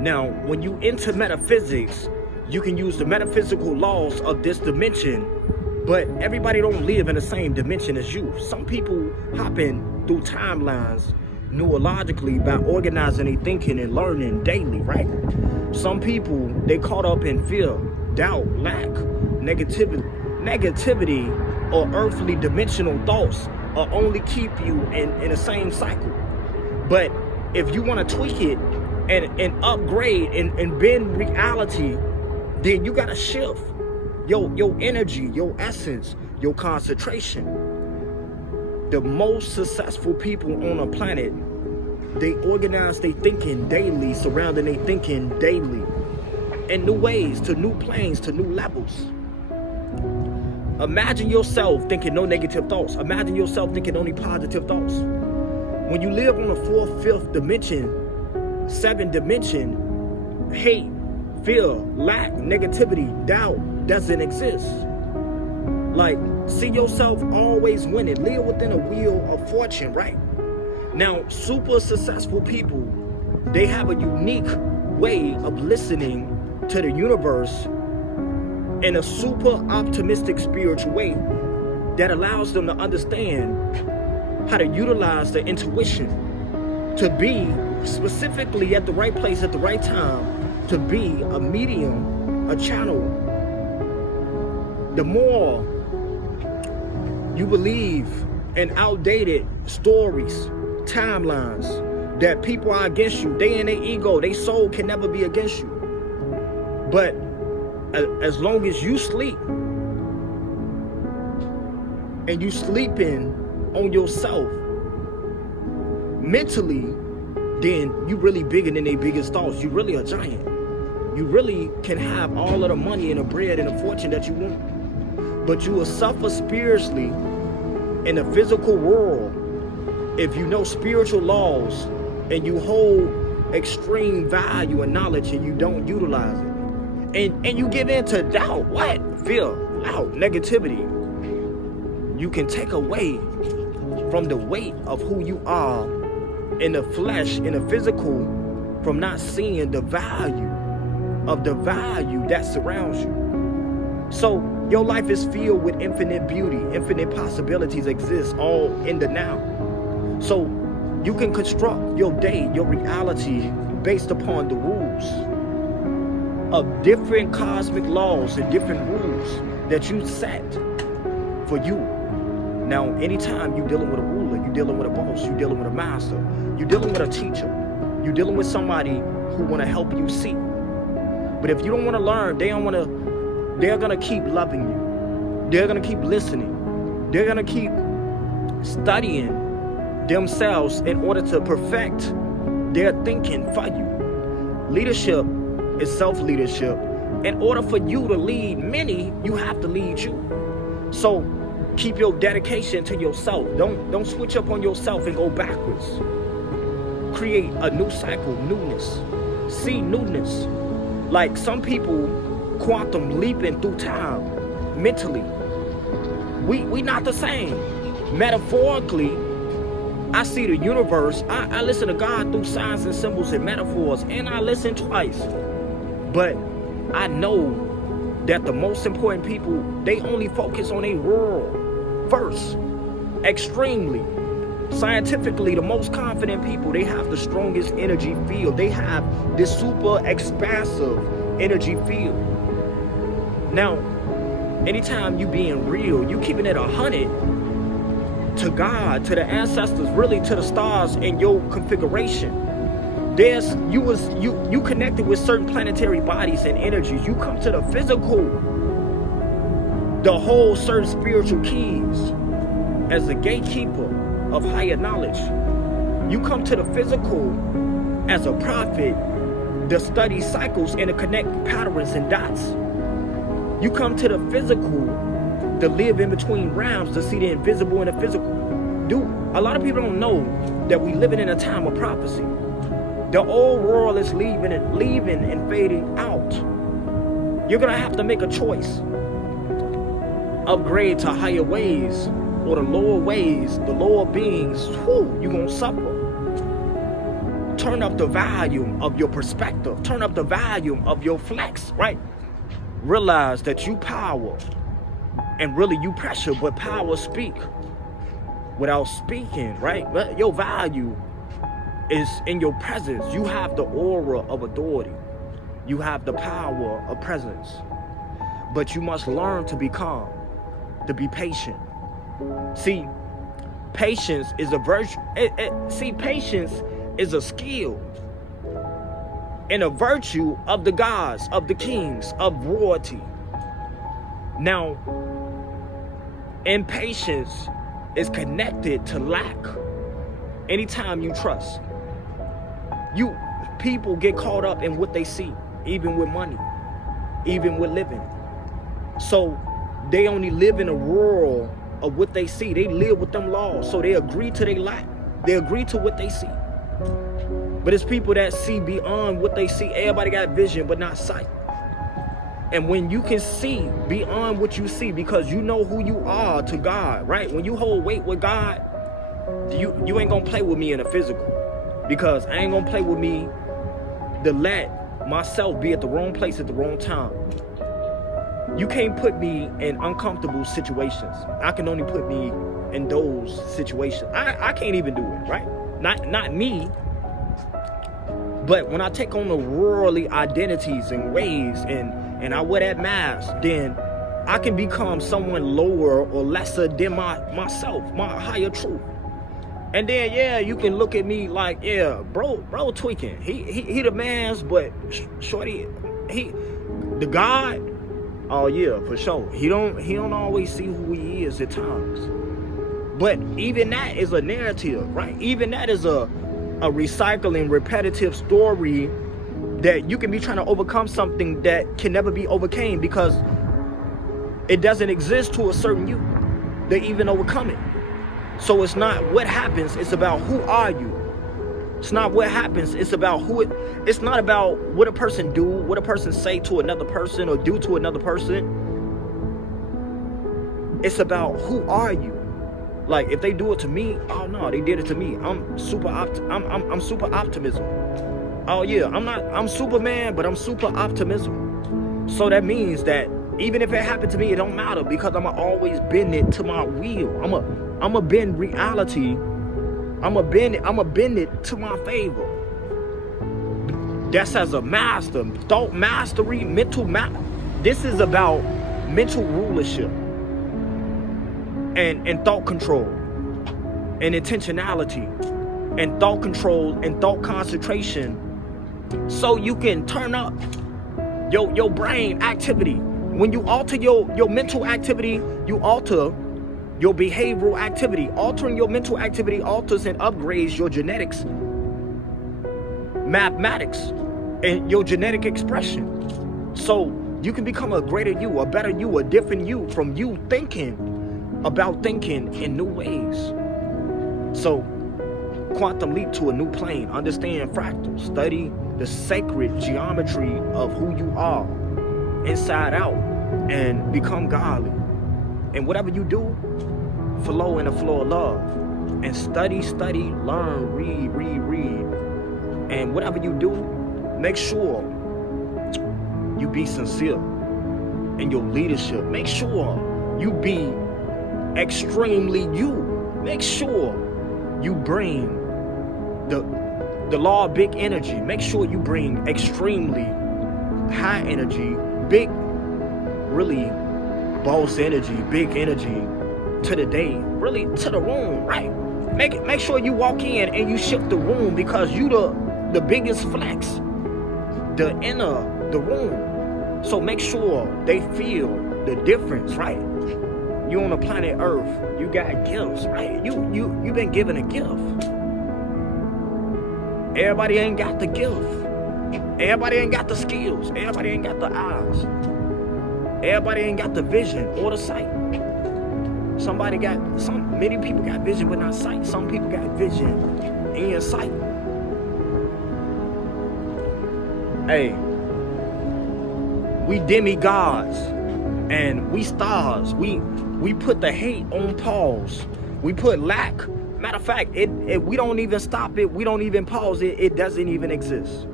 Now, when you enter metaphysics, you can use the metaphysical laws of this dimension, but everybody don't live in the same dimension as you. Some people hopping through timelines neurologically by organizing their thinking and learning daily, right? Some people, they caught up in fear, doubt, lack, negativity, or earthly dimensional thoughts will only keep you in the same cycle. But if you want to tweak it and upgrade and bend reality, then you gotta shift your energy, your essence, your concentration. The most successful people on the planet, they organize their thinking daily, surrounding their thinking daily in new ways, to new planes, to new levels. Imagine yourself thinking no negative thoughts. Imagine yourself thinking only positive thoughts. When you live on the fourth, fifth dimension, seventh dimension, hate, fear, lack, negativity, doubt doesn't exist. Like, see yourself always winning. Live within a wheel of fortune, right? Now, super successful people, they have a unique way of listening to the universe in a super optimistic spiritual way that allows them to understand how to utilize their intuition to be specifically at the right place at the right time, to be a medium, a channel. The more you believe in outdated stories, timelines, that people are against you, they in their ego, their soul can never be against you. But as long as you sleep and you sleeping on yourself mentally, then you really bigger than their biggest thoughts. You really a giant. You really can have all of the money and the bread and the fortune that you want, but you will suffer spiritually in the physical world if you know spiritual laws and you hold extreme value and knowledge and you don't utilize it. And you give in to doubt, what? Fear, doubt, negativity. You can take away from the weight of who you are in the flesh, in the physical, from not seeing the value of the value that surrounds you. So your life is filled with infinite beauty, infinite possibilities exist all in the now. So you can construct your day, your reality based upon the rules of different cosmic laws and different rules that you set for you. Now, anytime you're dealing with a ruler, you're dealing with a boss, you're dealing with a master, you're dealing with a teacher, you're dealing with somebody who want to help you see. But if you don't want to learn, they're going to keep loving you. They're going to keep listening. They're going to keep studying themselves in order to perfect their thinking for you. Leadership is self-leadership. In order for you to lead many, you have to lead you. So keep your dedication to yourself. Don't switch up on yourself and go backwards. Create a new cycle, newness. See newness. Like some people quantum leaping through time mentally. We not the same. Metaphorically, I see the universe. I listen to God through signs and symbols and metaphors, and I listen twice. But I know that the most important people, they only focus on a world first. Extremely. Scientifically, the most confident people, they have the strongest energy field. They have this super expansive energy field. Now, anytime you being real, you keeping it 100 to God, to the ancestors, really to the stars in your configuration. You connected with certain planetary bodies and energies. You come to the physical, the whole certain spiritual keys as the gatekeeper of higher knowledge. You come to the physical as a prophet to study cycles and to connect patterns and dots. You come to the physical to live in between realms, to see the invisible and the physical. Dude, a lot of people don't know that we living in a time of prophecy. The old world is leaving and fading out. You're gonna have to make a choice. Upgrade to higher ways or the lower ways, the lower beings. You're gonna suffer. turn up the volume of your perspective. Turn up the volume of your flex, right? Realize that you power, and really you pressure, but power speak without speaking, right? But your value is in your presence. You have the aura of authority. You have the power of presence. But you must learn to be calm, to be patient. See, patience is a virtue. Patience is a skill and a virtue of the gods, of the kings, of royalty. Now, impatience is connected to lack. Anytime you trust, people get caught up in what they see, even with money, even with living. So they only live in a world of what they see. They live with them laws, so they agree to their lack. They agree to what they see. But it's people that see beyond what they see. Everybody got vision, but not sight. And when you can see beyond what you see, because you know who you are to God, right? When you hold weight with God, you ain't gonna play with me in the physical, because I ain't gonna play with me to let myself be at the wrong place at the wrong time. You can't put me in uncomfortable situations. I can only put me in those situations. I can't even do it, right? Not me. But when I take on the worldly identities and ways, and I wear that mask, then I can become someone lower or lesser than myself, my higher truth. And then, yeah, you can look at me like, yeah, bro tweaking. He the man's, but shorty, the God. Oh yeah, for sure. He don't always see who he is at times. But even that is a narrative, right? Even that is a recycling, repetitive story that you can be trying to overcome something that can never be overcame, because it doesn't exist to a certain you. They even overcome it. So it's not what happens, it's about who are you. It's not what happens, it's about it's not about what a person do, what a person say to another person or do to another person. It's about who are you. Like, if they do it to me, oh no, they did it to me. I'm super optimism. Oh yeah, I'm Superman, but I'm super optimism. So that means that even if it happened to me, it don't matter, because I'ma always bend it to my will. I'ma bend reality. I'ma bend it to my favor. That's as a master. Thought mastery, this is about mental rulership and thought control and intentionality and thought control and thought concentration, so you can turn up your brain activity. When you alter your mental activity, you alter your behavioral activity. Altering your mental activity alters and upgrades your genetics, mathematics, and your genetic expression. So you can become a greater you, a better you, a different you, from you thinking about thinking in new ways. So quantum leap to a new plane. Understand fractals. Study the sacred geometry of who you are inside out, and become godly. And whatever you do, flow in the flow of love. And study, learn, read. And whatever you do, make sure you be sincere in your leadership. Make sure you be extremely you. Make sure you bring the law of big energy. Make sure you bring extremely high energy, big, really boss energy, big energy to the day, really to the room, right? Make sure you walk in and you shift the room, because you the biggest flex, the room. So make sure they feel the difference, right? You on the planet Earth, you got gifts, right? You been given a gift. Everybody ain't got the gift. Everybody ain't got the skills. Everybody ain't got the eyes. Everybody ain't got the vision or the sight. Many people got vision but not sight. Some people got vision and sight. Hey, we demigods and we stars. We put the hate on pause. We put lack, Matter of fact, we don't even stop it. We don't even pause it. It doesn't even exist.